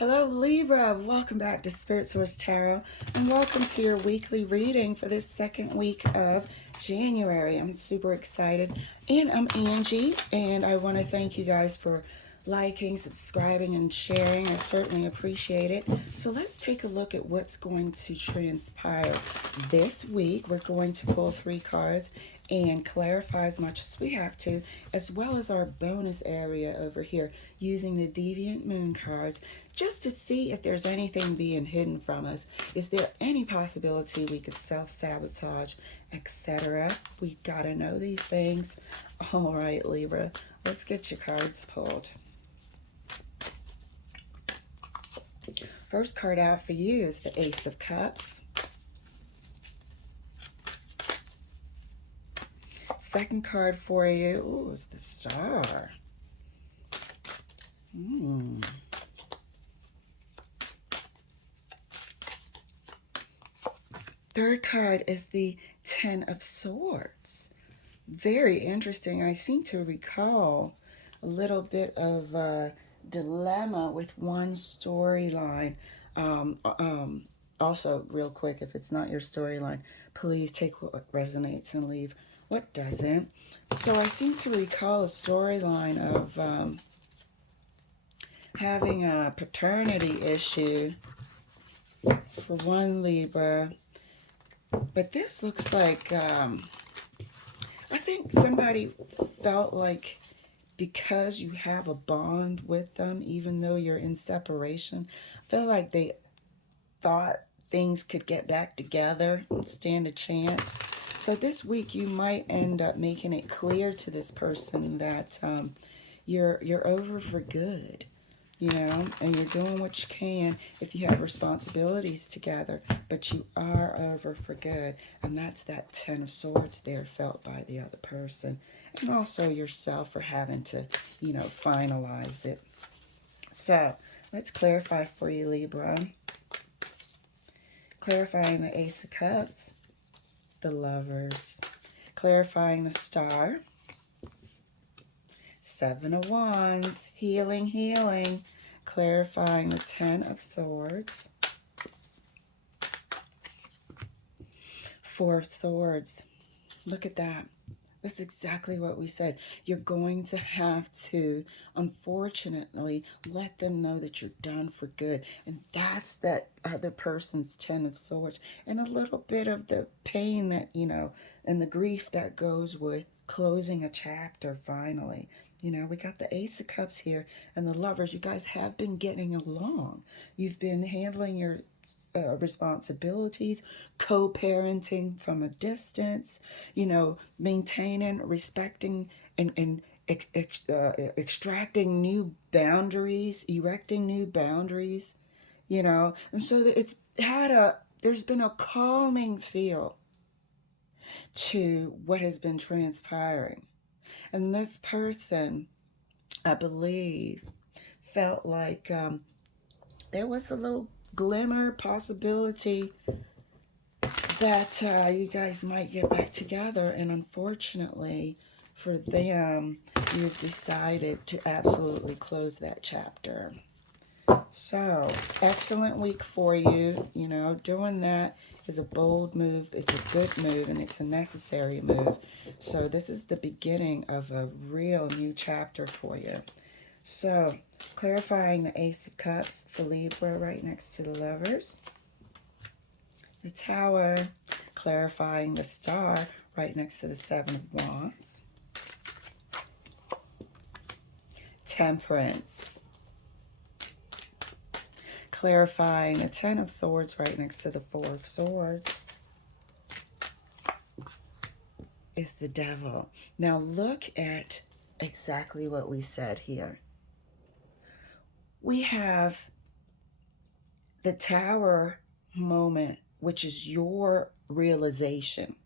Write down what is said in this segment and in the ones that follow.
Hello, Libra. Welcome back to Spirit Source Tarot, and welcome to your weekly reading for this second week of January. I'm super excited, and I'm Angie, and I want to thank you guys for liking, subscribing, and sharing. I certainly appreciate it. So let's take a look at what's going to transpire this week. We're going to pull 3 cards and clarify as much as we have to, as well as our bonus area over here using the Deviant Moon cards, just to see if there's anything being hidden from us. Is there any possibility we could self-sabotage, etc.? We gotta know these things. All right, Libra, let's get your cards pulled. First card out for you is the Ace of Cups. Second card for you, is the Star. Third card is the Ten of Swords. Very interesting. I seem to recall a little bit of a dilemma with one storyline. Also, real quick, if it's not your storyline, please take what resonates and leave what doesn't. So I seem to recall a storyline of having a paternity issue for one Libra. But this looks like, I think somebody felt like because you have a bond with them, even though you're in separation, I feel like they thought things could get back together and stand a chance. So this week you might end up making it clear to this person that you're over for good, you know, and you're doing what you can if you have responsibilities together, but you are over for good. And that's that Ten of Swords there felt by the other person, and also yourself for having to, you know, finalize it. So let's clarify for you, Libra. Clarifying the Ace of Cups, the Lovers. Clarifying the Star, Seven of Wands, healing, healing. Clarifying the Ten of Swords, Four of Swords. Look at that. That's exactly what we said. You're going to have to, unfortunately, let them know that you're done for good. And that's that other person's Ten of Swords. And a little bit of the pain that, you know, and the grief that goes with closing a chapter finally. You know, we got the Ace of Cups here and the Lovers. You guys have been getting along. You've been handling your responsibilities, co-parenting from a distance, you know, maintaining, respecting, and extracting new boundaries, erecting new boundaries, you know. And so it's there's been a calming feel to what has been transpiring. And this person, I believe, felt like there was a little glimmer possibility that you guys might get back together, and unfortunately for them, you've decided to absolutely close that chapter. So, excellent week for you. You know, doing that is a bold move, it's a good move, and it's a necessary move. So this is the beginning of a real new chapter for you. So, clarifying the Ace of Cups for Libra right next to the Lovers. The Tower, clarifying the Star right next to the Seven of Wands. Temperance, clarifying the Ten of Swords right next to the Four of Swords. Is the Devil. Now look at exactly what we said here. We have the Tower moment, which is your realization.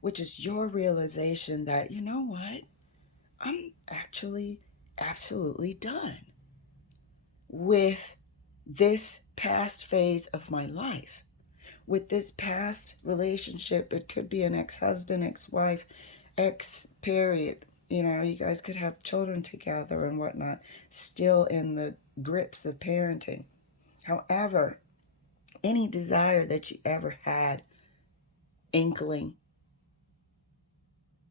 Which is your realization that, you know what? I'm actually absolutely done with this past phase of my life. With this past relationship, it could be an ex-husband, ex-wife, ex-period, You know, you guys could have children together and whatnot, still in the grips of parenting. However, any desire that you ever had, inkling,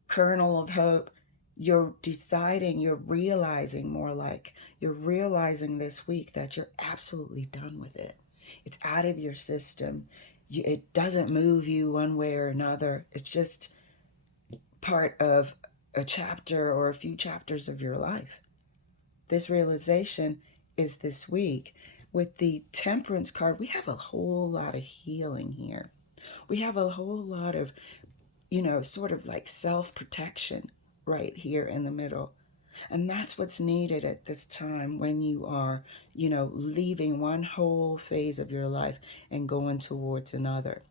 kernel of hope, you're deciding, you're realizing more like, you're realizing this week that you're absolutely done with it. It's out of your system. It doesn't move you one way or another. It's just part of a chapter or a few chapters of your life. This realization is this week. With the Temperance card, we have a whole lot of healing here. We have a whole lot of, sort of like self-protection right here in the middle. And that's what's needed at this time when you are, leaving one whole phase of your life and going towards another.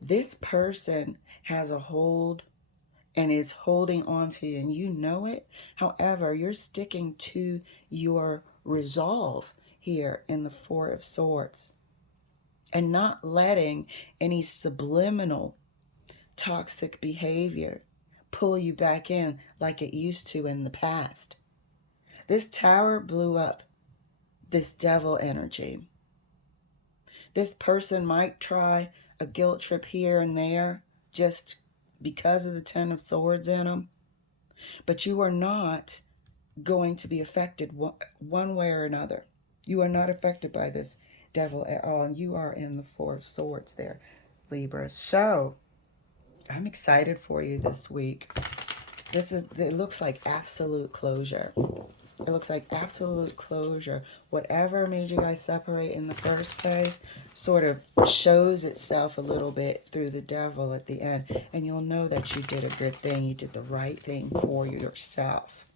This person has a hold and is holding on to you, and you know it. However, you're sticking to your resolve here in the Four of Swords and not letting any subliminal toxic behavior pull you back in like it used to in the past. This tower blew up this devil energy. This person might try a guilt trip here and there just because of the Ten of Swords in them, but you are not going to be affected one way or another. You are not affected by this devil at all, and you are in the Four of Swords there, Libra. So I'm excited for you this week. It looks like absolute closure. It looks like absolute closure. Whatever made you guys separate in the first place sort of shows itself a little bit through the devil at the end. And you'll know that you did a good thing. You did the right thing for yourself.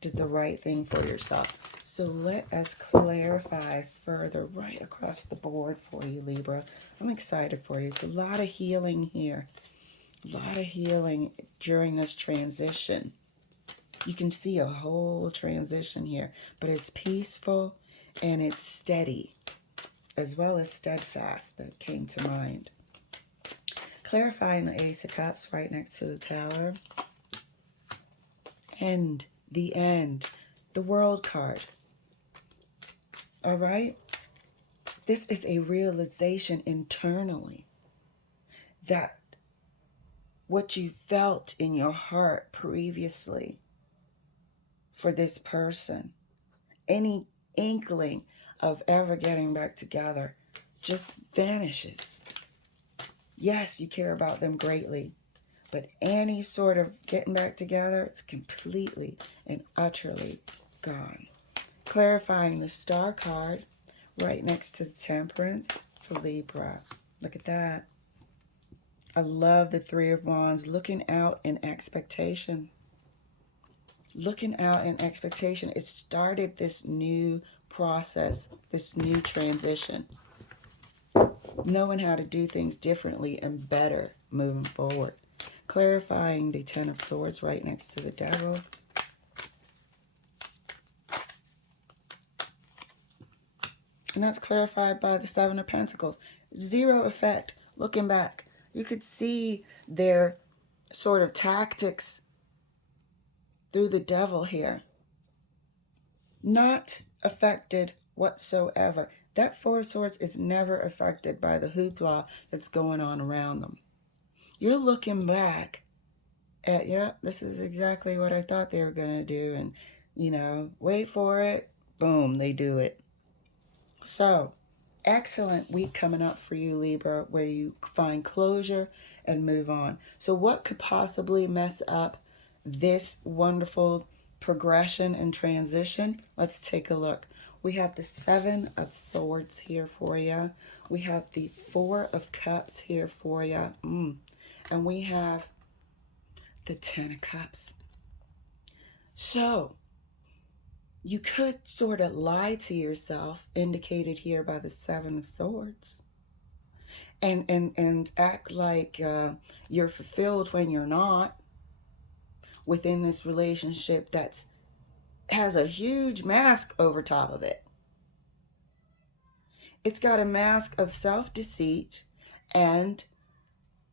Did the right thing for yourself. So let us clarify further right across the board for you, Libra. I'm excited for you. It's a lot of healing here. A lot of healing during this transition. You can see a whole transition here, but it's peaceful and it's steady, as well as steadfast that came to mind. Clarifying the Ace of Cups right next to the Tower. End, the end, the World card. All right? This is a realization internally that what you felt in your heart previously for this person, any inkling of ever getting back together, just vanishes. Yes, you care about them greatly, but any sort of getting back together is completely and utterly gone. Clarifying the Star card right next to the Temperance for Libra. Look at that. I love the Three of Wands, looking out in expectation. Looking out in expectation. It started this new process, this new transition. Knowing how to do things differently and better moving forward. Clarifying the Ten of Swords right next to the Devil. And that's clarified by the Seven of Pentacles. Zero effect. Looking back, you could see their sort of tactics through the Devil here. Not affected whatsoever. That Four of Swords is never affected by the hoopla that's going on around them. You're looking back at, yeah, this is exactly what I thought they were going to do. And, wait for it. Boom, they do it. So, excellent week coming up for you, Libra, where you find closure and move on. So what could possibly mess up this wonderful progression and transition? Let's take a look. We have the Seven of Swords here for you. We have the Four of Cups here for you. And we have the Ten of Cups. So, you could sort of lie to yourself, indicated here by the Seven of Swords, and act like you're fulfilled when you're not within this relationship that has a huge mask over top of it. It's got a mask of self-deceit and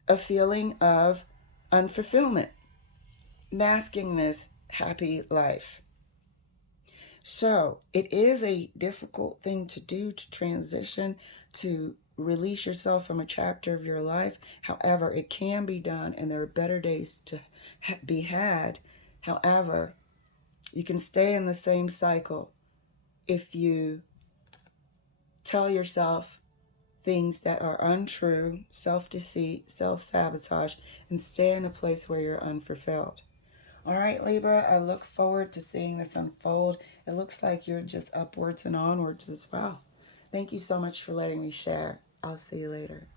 a feeling of unfulfillment. masking this happy life. So it is a difficult thing to do, to transition, to release yourself from a chapter of your life. However, it can be done, and there are better days to be had. However, you can stay in the same cycle if you tell yourself things that are untrue, self deceit, self sabotage, and stay in a place where you're unfulfilled. All right, Libra, I look forward to seeing this unfold. It looks like you're just upwards and onwards as well. Thank you so much for letting me share. I'll see you later.